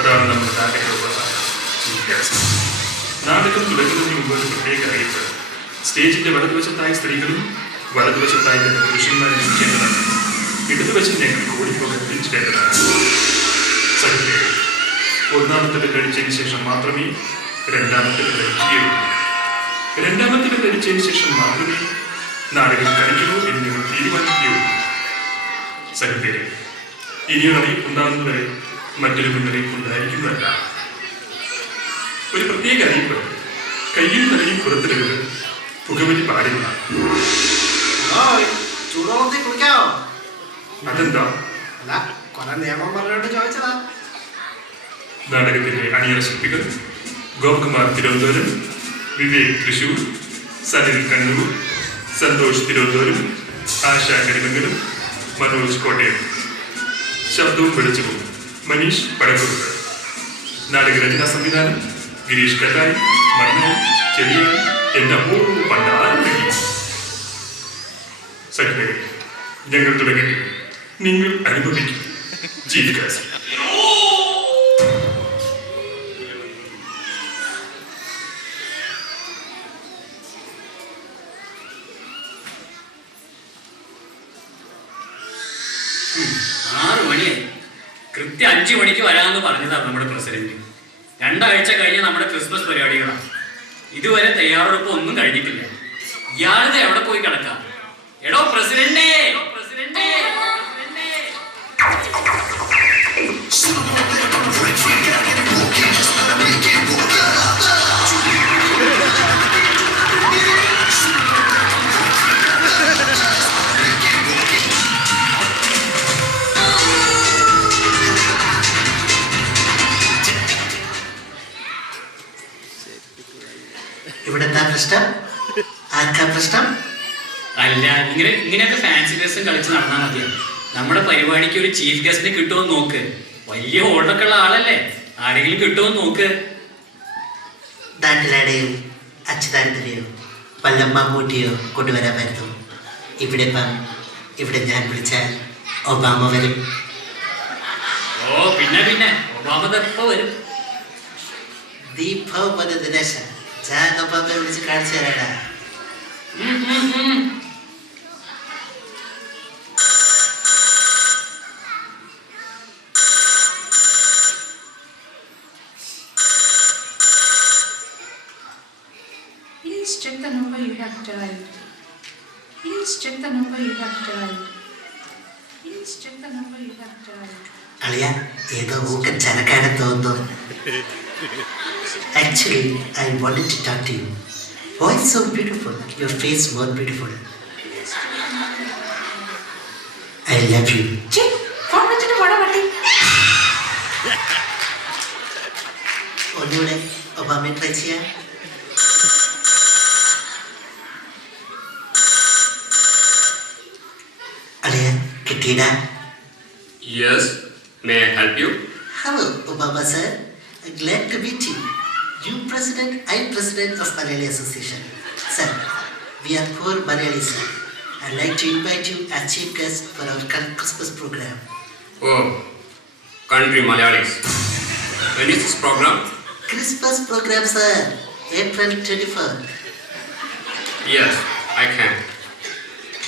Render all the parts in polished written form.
അതാണ് നമ്മുടെ നാടകം തുടങ്ങുന്നതിന് മുമ്പ് ഒരു പ്രത്യേക അറിയിപ്പ്. സ്റ്റേജിന്റെ വലതുവശത്തായി സ്ത്രീകളും വലതുവശത്തായി പുരുഷന്മാരും ഇരിക്കേണ്ടതാണ്. ഇടതുവശം ഞങ്ങൾക്ക് ഓടിപ്പോകാൻ തിരിച്ചിടേണ്ടതാണ്. സഹിക്കേ, ഒന്നാമത്തെ ബെല്ലടിച്ചതിന് ശേഷം മാത്രമേ രണ്ടാമത്തെ ബെല്ലടിക്കുകയുള്ളൂ. രണ്ടാമത്തെ ബെല്ലടിച്ചതിന് ശേഷം മാത്രമേ നാടകം കളിക്കണോ എന്ന് ഞങ്ങൾ തീരുമാനിക്കുകയുള്ളൂ. സഹിക്കേ, ഇനിയൊരു അറിയിപ്പ് ഉണ്ടാകുന്നവരെ മറ്റൊരു മുന്നറിയിപ്പ് ഉണ്ടായിരിക്കുന്നതല്ല. ഒരു പ്രത്യേക അറിയിപ്പ്: കയ്യിൽ നിറയും പുറത്തിടരുത്, പുകവലി പാടില്ല. അതെന്താ? നാടകത്തിന്റെ അണിയറ ശില്പികൾ ഗോപകുമാർ തിരുവനന്തപുരം, വിവേക് തൃശൂർ, സനിൽ കണ്ണൂർ, സന്തോഷ് തിരുവനന്തപുരം, ആശ കരിമംഗലം, മനോജ് കോട്ടയം. ശബ്ദവും വെളിച്ചവും മനീഷ് പടക്കുറുക്ക്. നാടക രചനാ സംവിധാനം ഗിരീഷ് കല്ലായി, മണ്ണായി, ചെറിയായി, എന്റെ അപൂർവ പണ്ടാരടങ്ങി. സഖ്യേ, ഞങ്ങൾ തുടങ്ങി, നിങ്ങൾ അനുഭവിക്കും. ജീവിക്കുക. കൃത്യം 5 മണിക്ക് വരാമെന്ന് പറഞ്ഞതാണ് നമ്മുടെ പ്രസിഡന്റ്. 2 ആഴ്ച കഴിഞ്ഞ് നമ്മുടെ ക്രിസ്മസ് പരിപാടികളാണ്. ഇതുവരെ തയ്യാറെടുപ്പ് ഒന്നും കഴിഞ്ഞിട്ടില്ല. ഇയാളിത് എവിടെ പോയി കിടക്കാം? എടോ പ്രസിഡന്റേ, പ്രസിഡന്റേ, ഇവിടെന്താ പ്രശ്നം? ആർക്കാ പ്രശ്നം? അല്ല, ഇങ്ങനെയൊക്കെ ഫാൻസി ഡ്രസ്സും കളിച്ച് നടന്നാൽ മതിയോ? നമ്മുടെ പരിപാടിക്ക് ഒരു ചീഫ് ഗസ്റ്റിനെ കിട്ടുമോ നോക്ക്. വലിയ ഹോൾഡൊക്കെ ഉള്ള ആളല്ലേ, ആരെങ്കിലും കിട്ടുമോ നോക്ക്. നാട്ടിലാടെയോ അച്യുതാനന്ദനെയോ വല്ല മമ്മൂട്ടിയോ കൊണ്ടുവരാമായിരുന്നു. ഇവിടെ ഞാൻ വിളിച്ചാൽ ഒബാമ വരും. ഓ പിന്നെ ഒബാമ എപ്പോ വരും? ദിനേശ, ഞാൻ ഒബാമയെ വിളിച്ച് കാണിച്ചു തരാടാ. Please check the number you have dialed. Please check the number you have dialed. Please check the number you have dialed. അളിയ, ഏതോ ഊക്കൻ ചരക്കാണെന്ന് തോന്നുന്നു. Actually, I wanted to talk to you. Voice so beautiful, your face more beautiful. I love you. Phone വെച്ചിട്ട് പോടാ പട്ടി. ഒന്നുകൂടെ ഒബാമയെ try ചെയ്യാം. അളിയ, കിട്ടിയടാ? Yes, may I help you? Hello, Obama sir. Glad to meet you. You president, I president of Malayali Association. Sir, we are poor Malayalis. I'd like to invite you as chief guest for our Christmas program. Oh, country Malayalis. When is this program? Christmas program, sir. April 24th. Yes, I can.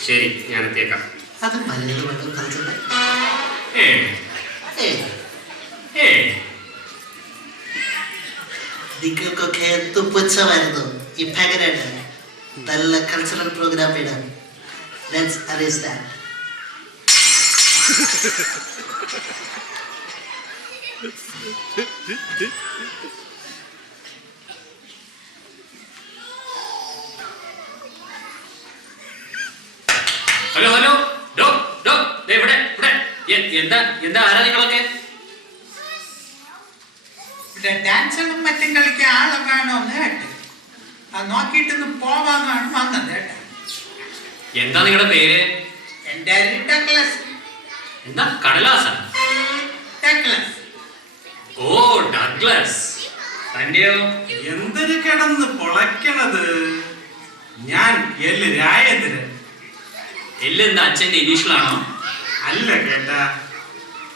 ശരി, ഞാൻ എത്തിയേക്കാം. അത് മലയാളി വേണം പറഞ്ഞത്. നിങ്ങൾക്കൊക്കെ എന്ത് പുച്ഛമായിരുന്നു. ഇപ്പം എങ്ങനെയാണ്? നല്ല കൾച്ചറൽ പ്രോഗ്രാം ഇടാം. Let's arrange that. Hello hello, എന്താ ആരാ നിങ്ങളൊക്കെ? ഡാൻസും മറ്റും കളിക്കാൻ ആളെ വേണോന്ന് കേട്ട് അത് നോക്കിയിട്ടൊന്ന് പോവാന്നാണ് വന്നത് കേട്ടോ. എന്താ നിങ്ങളുടെ പേര്? എൻ്റെ ഡഗ്ലസ്. എന്താ? കടലാസ? ഡഗ്ലസ്. ഓ, ഡഗ്ലസ്. തന്റെയോ? എന്തിനു കിടന്ന് പൊളയ്ക്കണത്? ഞാൻ എല്ല് രാജേന്ദ്രൻ. എല്ലെന്താ അച്ഛന്റെ ഇനീഷ്യലാണോ? അല്ല കേട്ടാ,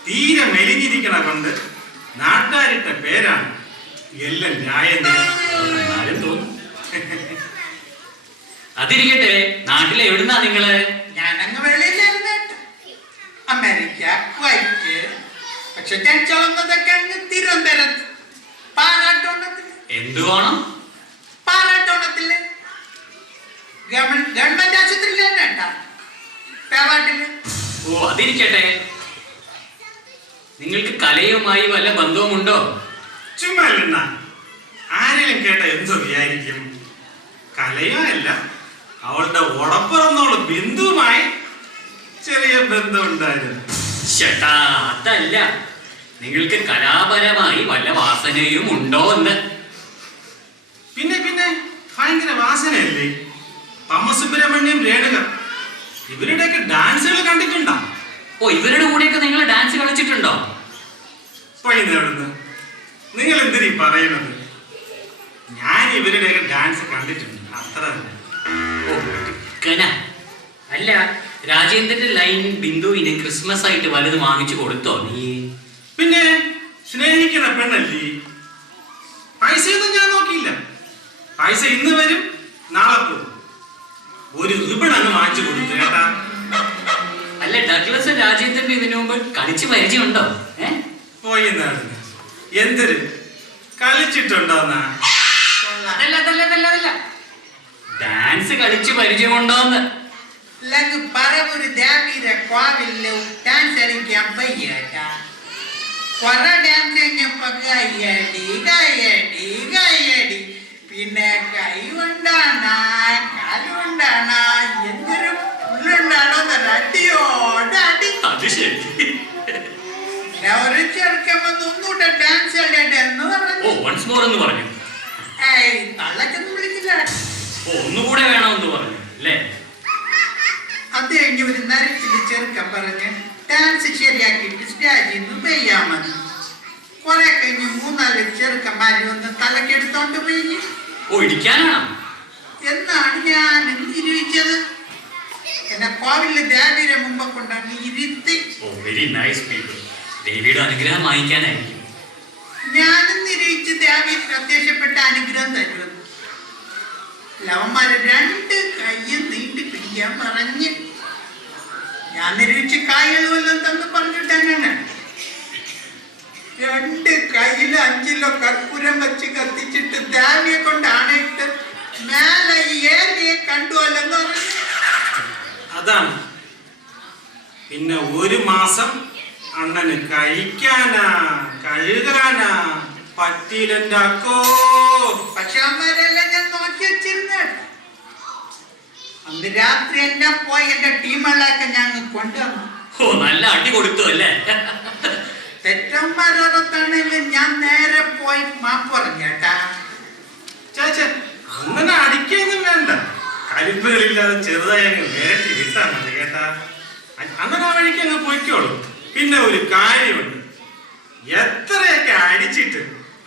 തീരെ മെലിഞ്ഞിരിക്കണ കൊണ്ട് നാട്ടുകാരിട്ട പേരാണ് എല്ലാം രാജേന്ദ്രൻ. ആരും തോന്നും. അതിരിക്കട്ടെ, നാട്ടിലെ എവിടുന്നാ നിങ്ങള്? ഞാനങ്ങ് വെളിയിലായിരുന്നു കേട്ടോ. America, Kuwait. പക്ഷെ ഞാൻ ചുളന്നതൊക്കെ അങ്ങ് തിരുവനന്തപുരത്ത് പാലാട്ടോണത്തില്. എന്തു വേണം? പാലാട്ടോണത്തില് ഗവൺമെന്റ് ആശുപത്രിയിൽ തന്നെ കേട്ടാ, പേവാട്ടില്. ഓ, അതിരിക്കട്ടെ, നിങ്ങൾക്ക് കലയുമായി വല്ല ബന്ധവുമുണ്ടോ? ചുമ്മാ അല്ലെന്ന ആരെങ്കിലും കേട്ട എന്തോ വിചാരിക്കും. കലയോ അല്ല, അവളുടെ ഉടപ്പുറന്നുള്ള ബിന്ദുവുമായി ചെറിയ ബന്ധം ഉണ്ടായിരുന്നു. ചേട്ടാ, അതല്ല, നിങ്ങൾക്ക് കലാപരമായി വല്ല വാസനയും ഉണ്ടോ എന്ന്. പിന്നെ പിന്നെ ഭയങ്കര വാസനയല്ലേ. പമ്മസുബ്രഹ്മണ്യം, രേണുക ഇവരുടെയൊക്കെ ഡാൻസുകൾ കണ്ടിട്ടുണ്ടോ? ഓ, ഇവരുടെ കൂടെയൊക്കെ നിങ്ങൾ ഡാൻസ് കളിച്ചിട്ടുണ്ടോ? പൈന്നെവിടുന്ന് നിങ്ങൾ എന്തിനീ പറയുന്നത്? ഞാൻ ഇവരുടെയൊക്കെ ഡാൻസ് കണ്ടിട്ടുണ്ട്, അത്ര തന്നെ. ഓ, മിടുക്കനാ. അല്ല, രാജേന്ദ്രന്റെ ലൈൻ ബിന്ദുവിന് ക്രിസ്മസ് ആയിട്ട് വലുത് വാങ്ങിച്ചു കൊടുത്തോ നീ? പിന്നെ സ്നേഹിക്കുന്ന പെണ്ണല്ലേ. പൈസയൊന്നും ഞാൻ നോക്കിയില്ല. പൈസ ഇന്ന് വരും, നാളെ പോകും. ഒരു റിബൺ അങ്ങ് വാങ്ങിച്ചു കൊടുത്തു കേട്ടാ. അല്ല, ഡഗ്ലസ് രാജേന്ദ്രന്റെ ഇതിനു മുമ്പ് കളിച്ച് പരിചയമുണ്ടോ? പോയി നടന്ന് എന്തൊരു കളിച്ചിട്ടുണ്ടോന്നാ? അതല്ല അതല്ല അതല്ല അതല്ല, ഡാൻസ് കളിച്ച് പരിചയമുണ്ടോന്ന്. പറവൂര് ദേവീരെ കോവിലില് ഡാൻസ് കളിക്കാൻ പയ്യേട്ടാ. കൊറേ ഡാൻസ് കഴിഞ്ഞപ്പോ കയ്യടി കയ്യടി കയ്യടി, പിന്നെ കൈ കൊണ്ടാണാ കാലുകൊണ്ടാണാ എന്തൊരു പുല്ലുണ്ടാണോ അടിയോടടി. അത് ശരി. ഒരു ചെറുക്കൻ വന്ന് ഒന്നുകൂടെ ഡാൻസ് കളിയാട്ടെന്ന് ഓ, പറഞ്ഞു. വൺസ് മോർ എന്ന് പറഞ്ഞു. ഏയ് തള്ളക്കൊന്നും വിളിക്കില്ല. ഓ, ഒന്നുകൂടെ വേണമെന്ന് പറഞ്ഞു അല്ലേ? അത് കഴിഞ്ഞ് ഒരു നരച്ചില് ചെറുക്കൻ പറഞ്ഞ് ഡാൻസ് ശരിയാക്കിയിട്ട് സ്റ്റേജിൽ നിന്ന് പെയ്യാമെന്ന്. കുറെ കഴിഞ്ഞ് 3-4 ചെറുക്കന്മാര് വന്ന് തലക്കെടുത്തോണ്ട് പോയി. ഓ, ഇടിക്കാനാണോ? എന്നാണ് ഞാൻ ഇരുവിച്ചത്. എന്നെ കോവിലില് ദേവിയുടെ മുമ്പ് കൊണ്ടാണ് ഇരുത്തി. ഓ, വെരി നൈസ് പീപ്പിൾ. ദേവിയുടെ അനുഗ്രഹം വാങ്ങിക്കാനായിരിക്കും. ഞാനും നിരീക്ഷിച്ച് ദേവി പ്രത്യക്ഷപ്പെട്ട അനുഗ്രഹം തരുമെന്ന്. ലവന്മാര് 2 കൈയും നീട്ടി പിടിക്കാൻ പറഞ്ഞ് ഞാൻ നിരീക്ഷിച്ച് കായൽ വല്ലതും തന്ന് പറഞ്ഞിട്ടാണ് 2 കയ്യില് 5 കിലോ കർപ്പൂരം വെച്ച് കത്തിച്ചിട്ട് ദേവിയെ കൊണ്ടാണ് ഇട്ട് മേലെ ഏരിയെ കണ്ടുവല്ലെന്ന് പറഞ്ഞു. അതാണ്. പിന്നെ 1 മാസം അണ്ണന് കഴിക്കാനാ കഴുകാനാ പറ്റിയില്ലെന്റെ അക്കോ. പക്ഷെ അമ്മരെല്ലാം ഞാൻ നോക്കി വെച്ചിരുന്ന. അന്ന് രാത്രി എന്നെ പോയി എന്റെ ടീമുകളൊക്കെ ഞങ്ങൾ കൊണ്ടുവന്നു. ഓ, നല്ല അടി കൊടുത്തു അല്ലേ? തെറ്റന്മാരോടത്താണെങ്കിലും ഞാൻ നേരെ പോയി മാപ്പ് പറഞ്ഞേട്ടാ. ചേച്ചേ, അങ്ങനെ അടിക്കൊന്നും വേണ്ട. കലിപ്പുകളില്ലാതെ ചെറുതായി അങ്ങ് വേരട്ടി വിട്ടാ മതി കേട്ടാ. അങ്ങനെ ആ വഴിക്ക് അങ്ങ് പൊയ്ക്കോളൂ. പിന്നെ ഒരു കാര്യമുണ്ട്, എത്രയൊക്കെ അടിച്ചിട്ട്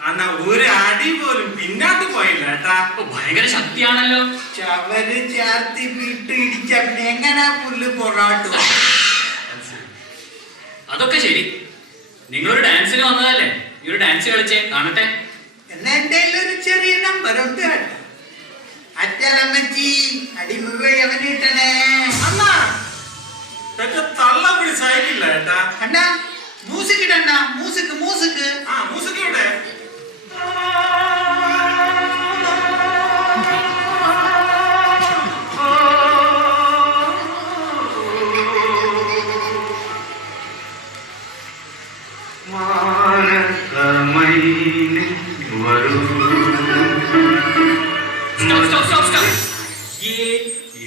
അന്ന ഒരു അടി പോലും പിന്നാട്ട് പോയില്ല കേട്ടാ. ഭയങ്കര ശക്തിയാണല്ലോ. ചവര് ചേർത്തി വിട്ട് ഇടിച്ച പിന്നെ എങ്ങനെ പുല്ല് പൊറാട്ടു. അതൊക്കെ ശരി. നിങ്ങളൊരു ഡാൻസിന് വന്നതല്ലേ? ഈ ഒരു ഡാൻസ് കളിച്ചേ കാണട്ടെ. എന്നാ എന്റെ ഒരു ചെറിയ നമ്പർ ഉണ്ട് കേട്ടോ. അച്ഛനമ്മച്ചി അടിമുഖ അവനിട്ടണേ. അണ്ണാ തള്ള പിടി സഹിക്കില്ല കേട്ടാ. കണ്ടാ മ്യൂസിക് ഇടണ്ട. Music music. ആ മ്യൂസിക് ഇവിടെ.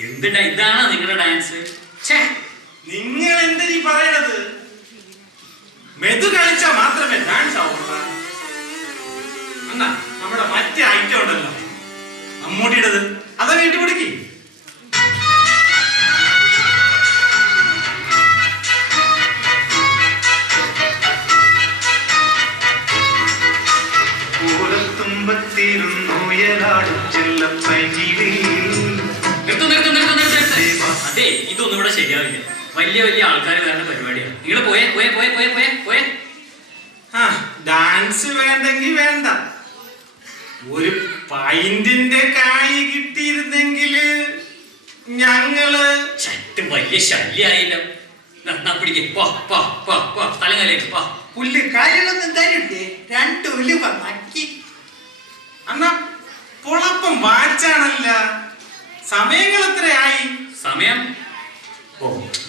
എന്തിനാ ഇതാണോ നിങ്ങളുടെ ഡാൻസ്? നിങ്ങൾ എന്തിനീ പറയണത്? മെതു കളിച്ചാ മാത്രമേ ഡാൻസ് ആവുള്ളൂ. അണ്ണാ, നമ്മുടെ മറ്റേ ഐറ്റം ഉണ്ടല്ലോ മമ്മൂട്ടിയുടേത്, അതാ വീട്ടു പിടിക്ക്. അതെ, ഇതൊന്നും ഇവിടെ ശരിയാവില്ല. വലിയ വലിയ ആൾക്കാർ വരുന്ന പരിപാടിയാണ്. നിങ്ങൾ പോയേ പോയേ പോയേ പോയേ പോയേ പോയേ. ആ ഡാൻസ് വേണ്ടെങ്കി വേണ്ട, ഒരു പൈന്റിന്റെ കായ് കിട്ടിയിരുന്നെങ്കില് ഞങ്ങള് ചറ്റ് വലിയ ശല്യായില്ലോ. പിടിക്കേ പോ പോ പോ പോ തലങ്ങലേക്ക് പോ. പുല്ല് കാര്യങ്ങളൊന്നും തരണ്ടേ? 2 ഉലുവ നക്കി. അണ്ണ പൊളപ്പം വാച്ചാണല്ല. സമയങ്ങൾ എത്രയായി? സമയം ഓ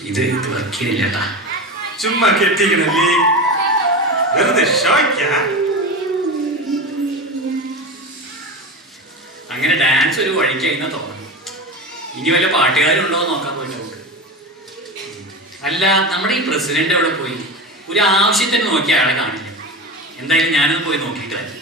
ഇത് വർക്കിനില്ല കേട്ടാ. ചുമ്മാ കെട്ടിക്കണല്ലേ, വെറുതെ ഷോയ്ക്ക. അങ്ങനെ ഡാൻസ് ഒരു വഴിക്കായിന്നാ തോന്നുന്നു. ഇനി വല്ല പാട്ടുകാരും ഉണ്ടോ എന്ന് നോക്കാൻ പോയിട്ട് നമുക്ക്. അല്ല, നമ്മുടെ ഈ പ്രസിഡന്റ് എവിടെ പോയി? ഒരു ആവശ്യത്തിന് നോക്കി അയാളെ കാണില്ല. എന്തായാലും ഞാനത് പോയി നോക്കിയിട്ട് വരാം.